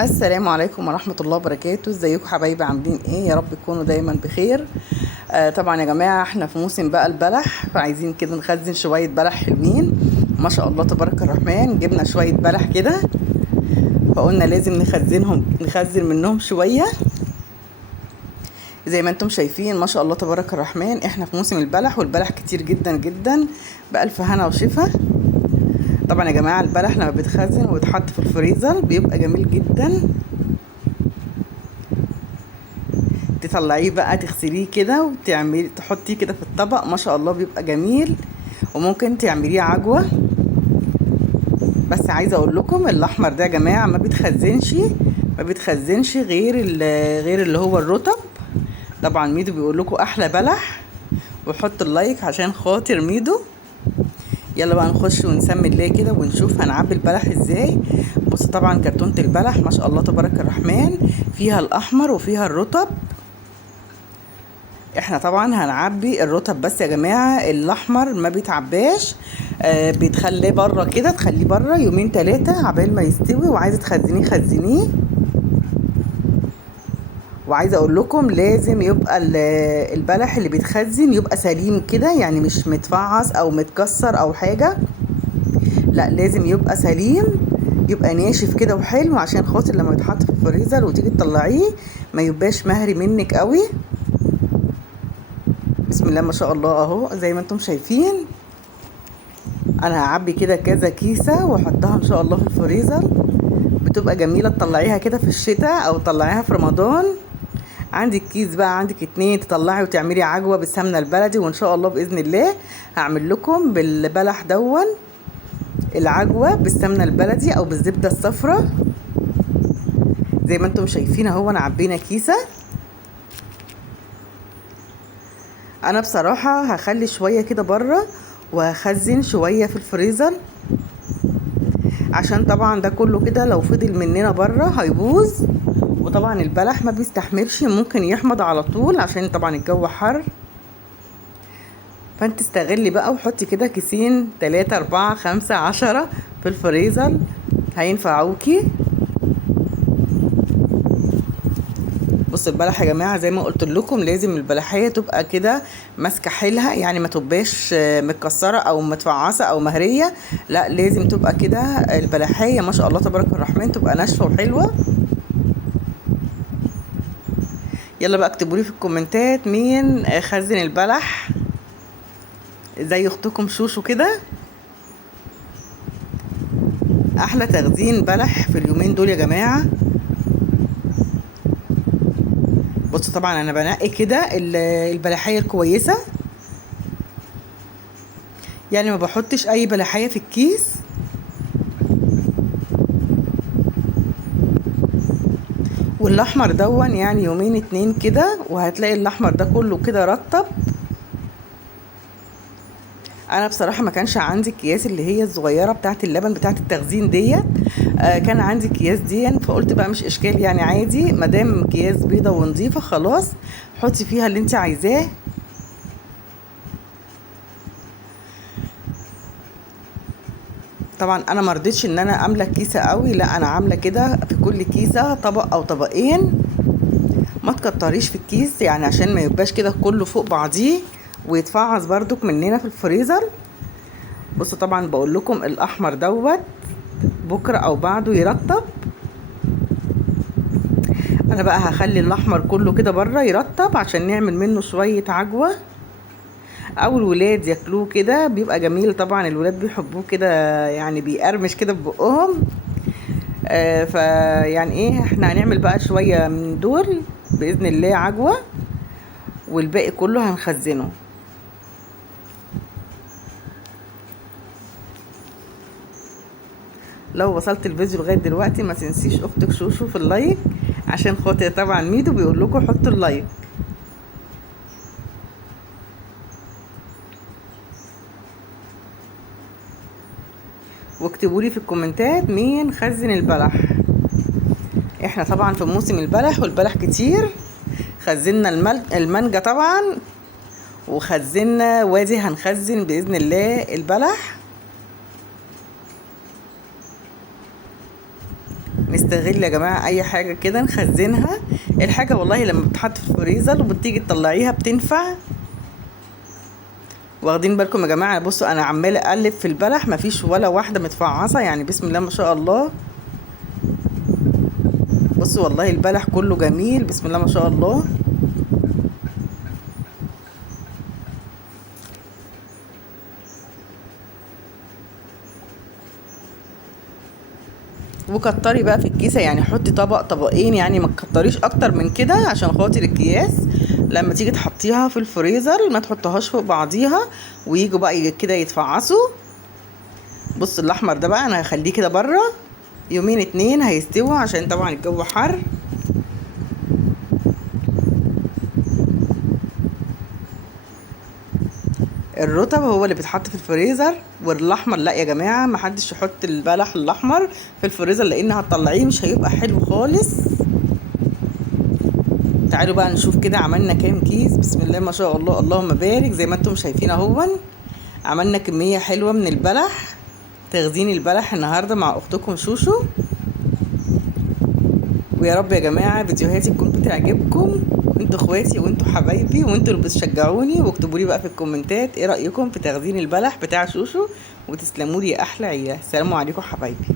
السلام عليكم ورحمة الله وبركاته. ازيكم حبايبي؟ عاملين ايه؟ يا رب تكونوا دايما بخير. طبعا يا جماعة احنا في موسم بقى البلح، فعايزين كده نخزن شوية بلح حلوين. ما شاء الله تبارك الرحمن، جبنا شوية بلح كده، فقلنا لازم نخزن منهم شوية. زي ما انتم شايفين ما شاء الله تبارك الرحمن، احنا في موسم البلح، والبلح كتير جدا جدا، بألف هنا وشفا. طبعا يا جماعة البلح لما بيتخزن ويتحط في الفريزر بيبقى جميل جدا. تطلعيه بقى تغسليه كده وتعملي تحطيه كده في الطبق، ما شاء الله بيبقى جميل. وممكن تعمليه عجوة. بس عايزه اقول لكم الاحمر ده يا جماعه ما بيتخزنش غير اللي هو الرطب. طبعا ميدو بيقول لكم احلى بلح، وحط اللايك عشان خاطر ميدو. يلا بقى نخش ونسمي الله كده ونشوف هنعبي البلح ازاي. بص طبعا كرتونه البلح ما شاء الله تبارك الرحمن، فيها الاحمر وفيها الرطب. احنا طبعا هنعبي الرطب بس يا جماعه، الاحمر ما بيتعباش. بتخليه بره كده، تخليه بره يومين 3 عبال ما يستوي، وعايزه تخزنيه خزنيه. وعايزه اقول لكم لازم يبقى البلح اللي بيتخزن يبقى سليم كده، يعني مش متفعص او متكسر او حاجه، لا لازم يبقى سليم، يبقى ناشف كده وحلو، عشان خاطر لما يتحط في الفريزر وتيجي تطلعيه ما يبقاش مهري منك قوي. بسم الله ما شاء الله اهو زي ما انتم شايفين. انا هعبي كده كذا كيسه واحطها ان شاء الله في الفريزر، بتبقى جميله. تطلعيها كده في الشتاء او تطلعيها في رمضان. عندك كيس بقى، عندك 2، تطلعي وتعملي عجوه بالسمنه البلدي. وان شاء الله باذن الله هعمل لكم بالبلح دون العجوه بالسمنه البلدي او بالزبده الصفراء. زي ما انتم شايفين اهو، انا عبينا كيسه. انا بصراحه هخلي شويه كده بره وهخزن شويه في الفريزر، عشان طبعا ده كله كده لو فضل مننا بره هيبوظ. وطبعا البلح ما بيستحملش، ممكن يحمض على طول عشان طبعا الجو حر. فانت استغلي بقى وحطي كده كيسين 3 4 5 10 في الفريزر، هينفعوكي. بص البلح يا جماعه زي ما قلت لكم لازم البلحيه تبقى كده ماسكه حيلها، يعني ما تبقاش متكسره او متفعصه او مهريه، لا لازم تبقى كده البلحيه ما شاء الله تبارك الرحمن تبقى ناشفه وحلوه. يلا بقى اكتبوا لي في الكومنتات مين خزن البلح زي اختكم شوشو كده. احلى تخزين بلح في اليومين دول يا جماعه. بصوا طبعا انا بنقي كده البلحيه الكويسه، يعني ما بحطش اي بلحيه في الكيس. والاحمر دون يعني يومين 2 كده وهتلاقي الاحمر ده كله كده رطب. انا بصراحه ما كانش عندي الكياس اللي هي الصغيره بتاعه اللبن بتاعه التخزين ديت، كان عندي الكياس دي، فقلت بقى مش اشكال يعني عادي، مادام اكياس بيضه ونظيفه خلاص حطي فيها اللي انت عايزاه. طبعا انا ما رضيتش ان انا املى كيسه قوي، لا انا عامله كده في كل كيسه طبق او طبقين. ما تكتريش في الكيس يعني عشان ما يبقاش كده كله فوق بعضيه ويتفعص بردك مننا في الفريزر. بصوا طبعا بقول لكم الاحمر دوت بكره او بعده يرطب. انا بقى هخلي الاحمر كله كده بره يرطب عشان نعمل منه شويه عجوه، او الولاد ياكلوه كده بيبقى جميل. طبعا الولاد بيحبوه كده، يعني بيقرمش كده ببقهم. فيعني ايه، احنا هنعمل بقى شويه من دول باذن الله عجوه، والباقي كله هنخزنه. لو وصلت الفيديو لغايه دلوقتي ما تنسيش اختك شوشو في اللايك، عشان خاطر طبعا ميدو بيقول لكم حطوا اللايك. واكتبوا لي في الكومنتات مين خزن البلح. احنا طبعا في موسم البلح والبلح كتير. خزنا المانجا طبعا، وخزنا وادي هنخزن باذن الله البلح. نستغل يا جماعه اي حاجه كده نخزنها. الحاجه والله لما بتتحط في الفريزر وبتيجي تطلعيها بتنفع. واخدين بالكم يا جماعه؟ بصوا انا عماله اقلب في البلح مفيش ولا واحده متفعصه، يعني بسم الله ما شاء الله. بصوا والله البلح كله جميل بسم الله ما شاء الله. وكتري بقى في الكيسه، يعني حطي طبق طبقين، يعني ما تكتريش اكتر من كده عشان خاطر الكياس لما تيجي تحطيها في الفريزر ما تحطهاش فوق بعضيها ويجوا بقى كده يتفعصوا. بص الاحمر ده بقى انا هخليه كده بره يومين اتنين هيستوي عشان طبعا الجو حر. الرطب هو اللي بيتحط في الفريزر، والاحمر لا يا جماعه، محدش يحط البلح الاحمر في الفريزر لان هتطلعيه مش هيبقى حلو خالص. تعالوا بقى نشوف كده عملنا كام كيس. بسم الله ما شاء الله اللهم بارك. زي ما انتم شايفين اهون عملنا كميه حلوه من البلح. تخزين البلح النهارده مع اختكم شوشو. ويا رب يا جماعه فيديوهاتي تكون بتعجبكم، انتوا اخواتي وانتوا حبايبي وانتوا اللي بتشجعوني. واكتبوا لي بقى في الكومنتات ايه رايكم في تخزين البلح بتاع شوشو. وتسلموا لي يا احلى عيله. السلام عليكم حبايبي.